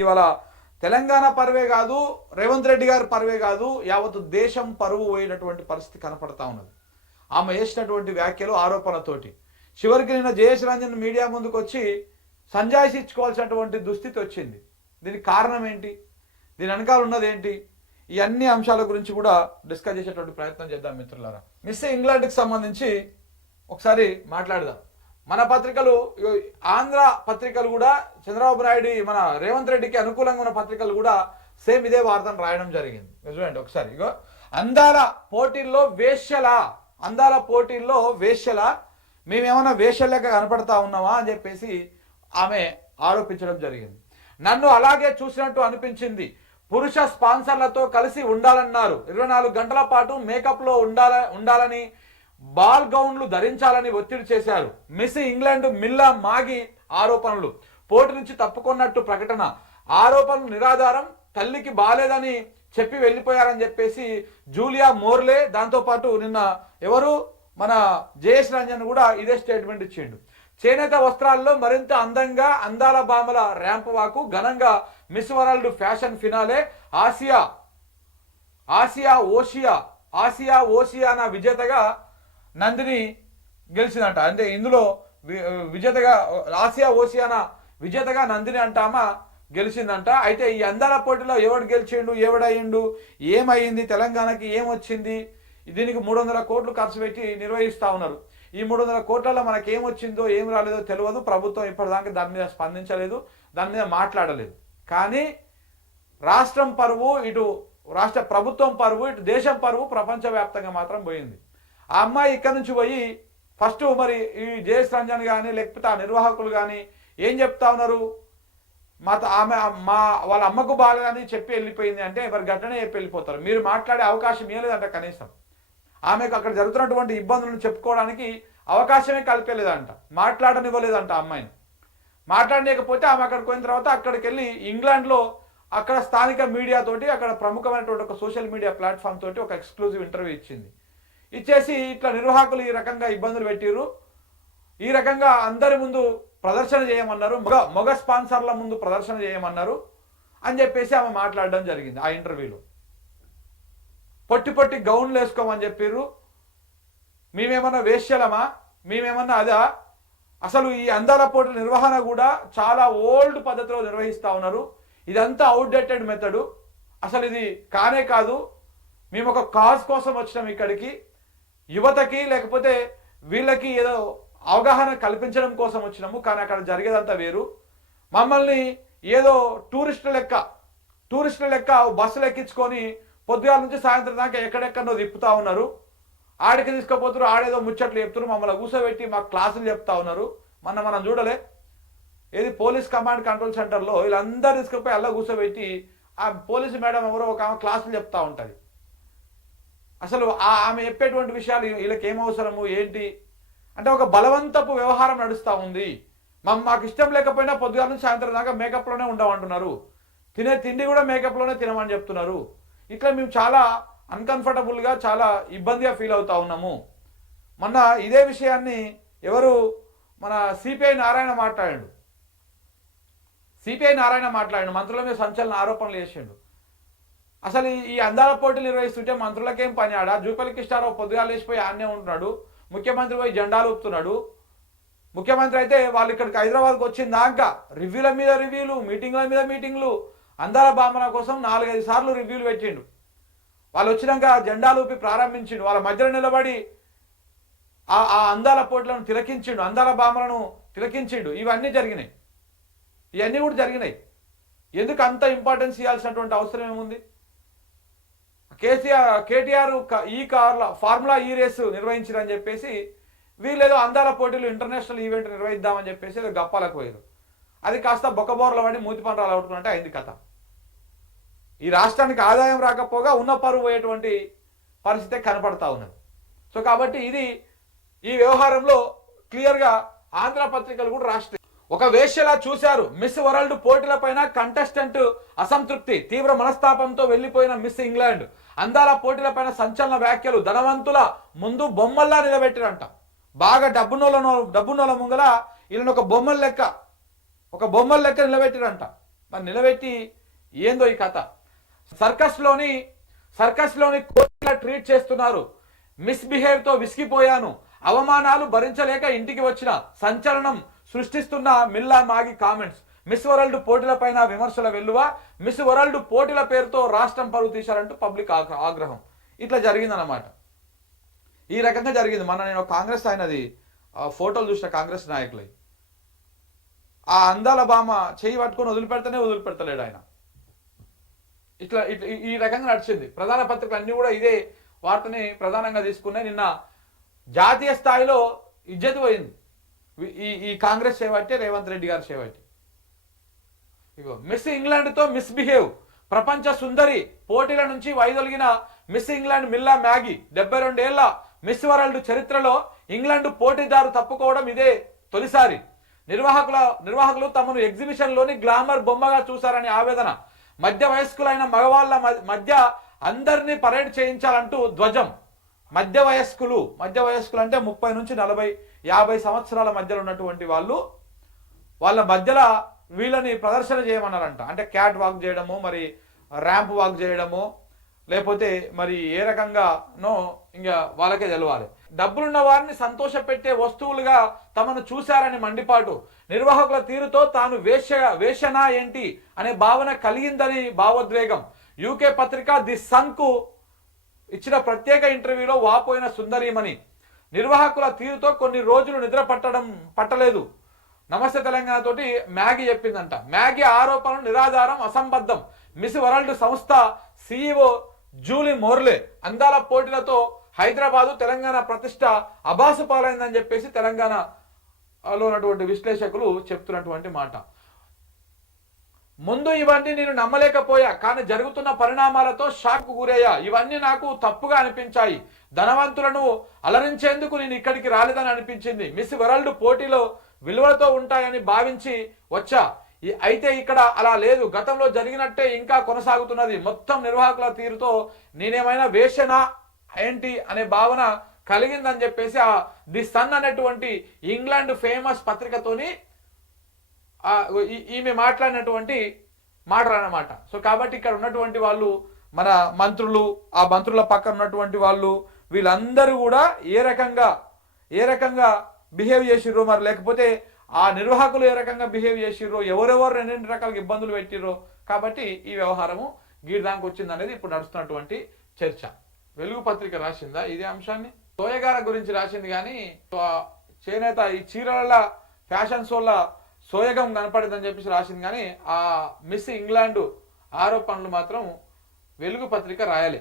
ఇవాళ తెలంగాణ పరువే కాదు, రేవంత్ రెడ్డి గారి పరువే కాదు, యావత్ దేశం పరువు పోయినటువంటి పరిస్థితి కనపడతా ఉన్నది. ఆమె చేసినటువంటి వ్యాఖ్యలు ఆరోపణలతోటి చివరికి నిన్న జయేష్ రంజన్ మీడియా ముందుకు వచ్చి సంజాయిషి ఇచ్చుకోవాల్సినటువంటి దుస్థితి వచ్చింది. దీనికి కారణం ఏంటి, దీని వెనకాల ఉన్నది ఏంటి, ఈ అన్ని అంశాల గురించి కూడా డిస్కస్ చేసేటువంటి ప్రయత్నం చేద్దాం మిత్రులారా. మిస్ ఇంగ్లాండ్కి సంబంధించి ఒకసారి మాట్లాడదాం. మన పత్రికలు, ఆంధ్ర పత్రికలు కూడా చంద్రబాబు నాయుడు మన రేవంత్ రెడ్డికి అనుకూలంగా ఉన్న పత్రికలు కూడా సేమ్ ఇదే వార్తను రాయడం జరిగింది. చూడండి ఒకసారి. ఇగో అందాల పోటీల్లో వేశ్యల మేమేమన్నా వేశ్యలెక్క కనపడతా ఉన్నామా అని చెప్పేసి ఆమె ఆరోపించడం జరిగింది. నన్ను అలాగే చూసినట్టు అనిపించింది. పురుష స్పాన్సర్లతో కలిసి ఉండాలన్నారు. 24 గంటల పాటు మేకప్లో ఉండాలని, బాల్ గౌన్లు ధరించాలని ఒత్తిడి చేశారు. మిస్ ఇంగ్లాండ్ మిల్లా మాగి ఆరోపణలు, పోటీ నుంచి తప్పుకున్నట్టు ప్రకటన, ఆరోపణలు నిరాధారం, తల్లికి బాలేదని చెప్పి వెళ్ళిపోయారని చెప్పేసి జూలియా మోర్లే, దాంతోపాటు నిన్న ఎవరు మన జయేష్ రంజన్ కూడా ఇదే స్టేట్మెంట్ ఇచ్చిండు. చేనేత వస్త్రాల్లో మరింత అందంగా అందాల భామల ర్యాంప్ వాకు, ఘనంగా Miss World fashion finale, Asia Oceania విజేతగా నందిని గెలిచిందంట. అంటే ఇందులో విజేతగా ఆసియా ఓషియానా విజేతగా నందిని అంటామా గెలిచిందంట. అయితే ఈ అందాల పోటీలో ఎవడు గెలిచిండు, ఎవడయ్యిండు, ఏమైంది, తెలంగాణకి ఏమొచ్చింది, దీనికి 300 కోట్లు ఖర్చు పెట్టి నిర్వహిస్తూ ఉన్నారు. ఈ 300 కోట్లలో మనకి ఏమొచ్చిందో ఏం రాలేదో తెలియదు. ప్రభుత్వం ఇప్పటిదాకా దాని మీద స్పందించలేదు, దాని మీద మాట్లాడలేదు. కానీ రాష్ట్రం పరువు, ఇటు రాష్ట్ర ప్రభుత్వం పరువు, ఇటు దేశం పరువు ప్రపంచవ్యాప్తంగా మాత్రం పోయింది. ఆ అమ్మాయి ఇక్కడ నుంచి పోయి ఫస్ట్ మరి ఈ జయేష్ రంజన్ కానీ లేకపోతే ఆ నిర్వాహకులు కానీ ఏం చెప్తా ఉన్నారు, వాళ్ళ అమ్మకు బాగాలని చెప్పి వెళ్ళిపోయింది అంటే మరి గట్టనే చెప్పి వెళ్ళిపోతారు. మీరు మాట్లాడే అవకాశం ఇవ్వలేదంట. కనీసం ఆమెకు అక్కడ జరుగుతున్నటువంటి ఇబ్బందులను చెప్పుకోవడానికి అవకాశమే కల్పలేదంట, మాట్లాడనివ్వలేదంట. అమ్మాయిని మాట్లాడలేకపోతే ఆమె అక్కడికి పోయిన తర్వాత అక్కడికి వెళ్ళి ఇంగ్లాండ్లో అక్కడ స్థానిక మీడియా తోటి, అక్కడ ప్రముఖమైనటువంటి ఒక సోషల్ మీడియా ప్లాట్ఫామ్ తోటి ఒక ఎక్స్క్లూజివ్ ఇంటర్వ్యూ ఇచ్చేసి ఇట్లా నిర్వాహకులు ఈ రకంగా ఇబ్బందులు పెట్టిరు, ఈ రకంగా అందరి ముందు ప్రదర్శన చేయమన్నారు, మొగ స్పాన్సర్ల ముందు ప్రదర్శన చేయమన్నారు అని చెప్పేసి ఆమె మాట్లాడడం జరిగింది. ఆ ఇంటర్వ్యూలో పొట్టి గౌన్లు వేసుకోమని చెప్పిర్రు. మేమేమన్నా వేశ్యలమా, మేమేమన్నా అదా, అసలు ఈ అందాల పోటీ నిర్వహణ కూడా చాలా ఓల్డ్ పద్ధతిలో నిర్వహిస్తూ ఉన్నారు, ఇదంతా అవుట్డేటెడ్ మెథడు, అసలు ఇది కానే కాదు, మేము ఒక కాజ్ కోసం వచ్చినాం ఇక్కడికి, యువతకి లేకపోతే వీళ్ళకి ఏదో అవగాహన కల్పించడం కోసం వచ్చినాము, కానీ అక్కడ జరిగేదంతా వేరు. మమ్మల్ని ఏదో టూరిస్టుల లెక్క బస్సులు ఎక్కించుకొని పొద్దుగాల నుంచి సాయంత్రం దాకా ఎక్కడెక్కడో తిప్పుతా ఉన్నారు, ఆడికి తీసుకుపోతున్నారు, ఆడేదో ముచ్చట్లు చెప్తున్నారు, మమ్మల్ని కూర్చోబెట్టి మాకు క్లాసులు చెప్తా ఉన్నారు. మనం చూడలే ఏది పోలీస్ కమాండ్ కంట్రోల్ సెంటర్లో వీళ్ళందరూ తీసుకుపోయి అలా కూర్చోబెట్టి ఆ పోలీసు మేడం ఎవరో ఒక ఆమె క్లాసులు చెప్తా ఉంటుంది. అసలు ఆమె చెప్పేటువంటి విషయాలు వీళ్ళకి ఏమవసరము ఏంటి అంటే ఒక బలవంతపు వ్యవహారం నడుస్తూ ఉంది. మాకు ఇష్టం లేకపోయినా పొద్దుగాల నుంచి సాయంత్రం దాకా మేకప్లోనే ఉండమంటున్నారు, తినే తిండి కూడా మేకప్లోనే తినమని చెప్తున్నారు. ఇట్లా మేము చాలా అన్కంఫర్టబుల్గా చాలా ఇబ్బందిగా ఫీల్ అవుతా ఉన్నాము. మొన్న ఇదే విషయాన్ని ఎవరు మన సిపిఐ నారాయణ మాట్లాడాడు, మంత్రుల మీద సంచలన ఆరోపణలు చేసిండు. అసలు ఈ అందాల పోటీలు నిర్వహిస్తుంటే మంత్రులకేం పని, ఆడ జూపల్లి కృష్ణారావు పొద్దుగాలు లేచిపోయి ఆన్నే ఉంటున్నాడు, ముఖ్యమంత్రి పోయి జెండాలు ఊపుతున్నాడు. ముఖ్యమంత్రి అయితే వాళ్ళు ఇక్కడికి హైదరాబాద్కి వచ్చిన దాకా రివ్యూల మీద రివ్యూలు, మీటింగ్ల మీద మీటింగ్లు, అందాల భామన కోసం 4-5 సార్లు రివ్యూలు పెట్టిండు. వాళ్ళు వచ్చినాక జెండాలు ఊపి ప్రారంభించిండు, వాళ్ళ మధ్యలో నిలబడి ఆ అందాల పోటీలను తిలకించిండు, అందాల భామలను తిలకించిండు. ఇవన్నీ కూడా జరిగినాయి. ఎందుకు అంత ఇంపార్టెన్స్ ఇవ్వాల్సినటువంటి అవసరం ఏముంది? కేటీఆర్ ఈ ఫార్ములా ఈ రేసు నిర్వహించారని చెప్పేసి వీళ్ళేదో అందాల పోటీలు ఇంటర్నేషనల్ ఈవెంట్ నిర్వహిద్దామని చెప్పేసి ఏదో గప్పాలకు పోయారు. అది కాస్త బొక్కబోర్ల పడి మూతి పనులు అవుతుంటే అయింది కథ. ఈ రాష్ట్రానికి ఆదాయం రాకపోగా ఉన్న పరువు పోయేటువంటి పరిస్థితి కనపడతా ఉన్నది. సో కాబట్టి ఈ వ్యవహారంలో క్లియర్గా ఆంధ్ర పత్రికలు కూడా రాష్ట్ర ఒక వేశ్యలా చూశారు. మిస్ వరల్డ్ పోటీలపైన కంటెస్టెంట్ అసంతృప్తి, తీవ్ర మనస్తాపంతో వెళ్లిపోయిన మిస్ ఇంగ్లాండ్, అందాల పోటీలపైన సంచలన వ్యాఖ్యలు, ధనవంతుల ముందు బొమ్మల్లా నిలబెట్టిరంట. బాగా డబ్బునోళ్ళ ముంగల వీళ్ళని ఒక బొమ్మల లెక్క నిలబెట్టిరంట. మరి నిలబెట్టి ఏందో ఈ కథ. సర్కస్లోని కోతిలా ట్రీట్ చేస్తున్నారు. మిస్బిహేవ్తో విసిగిపోయాను, అవమానాలు భరించలేక ఇంటికి వచ్చిన, సంచలనం సృష్టిస్తున్న మిల్లా మాగి కామెంట్స్. మిస్ వరల్డ్ పోటీలపైన విమర్శల వెల్లువ, మిస్ వరల్డ్ పోటీల పేరుతో రాష్ట్రం పరువు తీశారంటూ పబ్లిక్ ఆగ్రహం. ఇట్లా జరిగిందన్నమాట. ఈ రకంగా జరిగింది. నేను కాంగ్రెస్ ఆయనది ఫోటోలు చూసిన కాంగ్రెస్ నాయకులై, ఆ అందాల బామ చేయి పట్టుకొని వదిలిపెడతలేడు ఆయన. ఇట్లా ఈ రకంగా నడిచింది. ప్రధాన పత్రికలు అన్ని కూడా ఇదే వార్తని ప్రధానంగా తీసుకున్నాయి. నిన్న జాతీయ స్థాయిలో ఇజ్జత్ పోయింది ఈ కాంగ్రెస్ చేపట్టి, రేవంత్ రెడ్డి గారు చేపట్టి. ఇగో మిస్ ఇంగ్లాండ్తో మిస్బిహేవ్, ప్రపంచ సుందరి పోటీల నుంచి వైదొలిగిన మిస్ ఇంగ్లాండ్ మిల్లా మ్యాగీ. 72 ఏళ్ల మిస్ వరల్డ్ చరిత్రలో ఇంగ్లాండ్ పోటీదారు తప్పుకోవడం ఇదే తొలిసారి. నిర్వాహకులు తమను ఎగ్జిబిషన్లోని గ్లామర్ బొమ్మగా చూశారని ఆవేదన. మధ్య వయస్కులైన మగవాళ్ళ మధ్య అందరినీ పరేడ్ చేయించాలంటూ ధ్వజం. మధ్య వయస్కులు అంటే 30 నుంచి 40, 50 సంవత్సరాల మధ్యలో ఉన్నటువంటి వాళ్ళ మధ్యలో వీళ్ళని ప్రదర్శన చేయమన్నారంట. అంటే క్యాట్ వాక్ చేయడము, మరి ర్యాంప్ వాక్ చేయడము, లేకపోతే మరి ఏ రకంగానో ఇంకా వాళ్ళకే తెలవాలి. డబ్బులున్న వారిని సంతోషపెట్టే వస్తువులుగా తమను చూశారని మండిపాటు. నిర్వాహకుల తీరుతో తాను వేషనా ఏంటి అనే భావన కలిగిందని భావోద్వేగం. యూకే పత్రిక ది సన్ కు ఇచ్చిన ప్రత్యేక ఇంటర్వ్యూలో వాపోయిన సుందరీమణి. నిర్వాహకుల తీరుతో కొన్ని రోజులు నిద్ర పట్టలేదు. నమస్తే తెలంగాణ తోటి మ్యాగీ చెప్పిందంట. మ్యాగీ ఆరోపణలు నిరాధారం, అసంబద్ధం. మిస్ వరల్డ్ సంస్థ CEO జూలీ మోర్లే అందాల పోటీలతో హైదరాబాదు తెలంగాణ ప్రతిష్ట అబాసు పాలైందని చెప్పేసి తెలంగాణలో ఉన్నటువంటి విశ్లేషకులు చెప్తున్నటువంటి మాట. ముందు ఇవన్నీ నేను నమ్మలేకపోయా, కానీ జరుగుతున్న పరిణామాలతో షాక్ గురయ్యా. ఇవన్నీ నాకు తప్పుగా అనిపించాయి. ధనవంతులను అలరించేందుకు నేను ఇక్కడికి రాలేదని అనిపించింది. మిస్ వరల్డ్ పోటీలో విలువలతో ఉంటాయని భావించి వచ్చా. అయితే ఇక్కడ అలా లేదు. గతంలో జరిగినట్టే ఇంకా కొనసాగుతున్నది. మొత్తం నిర్వాహకుల తీరుతో నేనేమైనా వేషనా ఏంటి అనే భావన కలిగిందని చెప్పేసి ఆ ది సన్ అనేటువంటి ఇంగ్లాండ్ ఫేమస్ పత్రికతోని ఈమె మాట్లాడినటువంటి మాటలన్నమాట. సో కాబట్టి ఇక్కడ ఉన్నటువంటి వాళ్ళు, మన మంత్రులు, ఆ మంత్రుల పక్కన ఉన్నటువంటి వాళ్ళు, వీళ్ళందరూ కూడా ఏ రకంగా బిహేవ్ చేసిర్రో, మరి లేకపోతే ఆ నిర్వాహకులు ఏ రకంగా బిహేవ్ చేసిర్రో, ఎవరెవరు ఎన్ని రకాల ఇబ్బందులు పెట్టిర్రో, కాబట్టి ఈ వ్యవహారము గీర్దానికి వచ్చింది అనేది ఇప్పుడు నడుస్తున్నటువంటి చర్చ. వెలుగు పత్రిక రాసిందా ఇదే అంశాన్ని? సోయగాల గురించి రాసింది, కానీ చేనేత ఈ చీరల ఫ్యాషన్ షోల సోయగం కనపడిందని చెప్పేసి రాసింది, కానీ ఆ మిస్ ఇంగ్లాండ్ ఆరోపణలు మాత్రం వెలుగు పత్రిక రాయలే.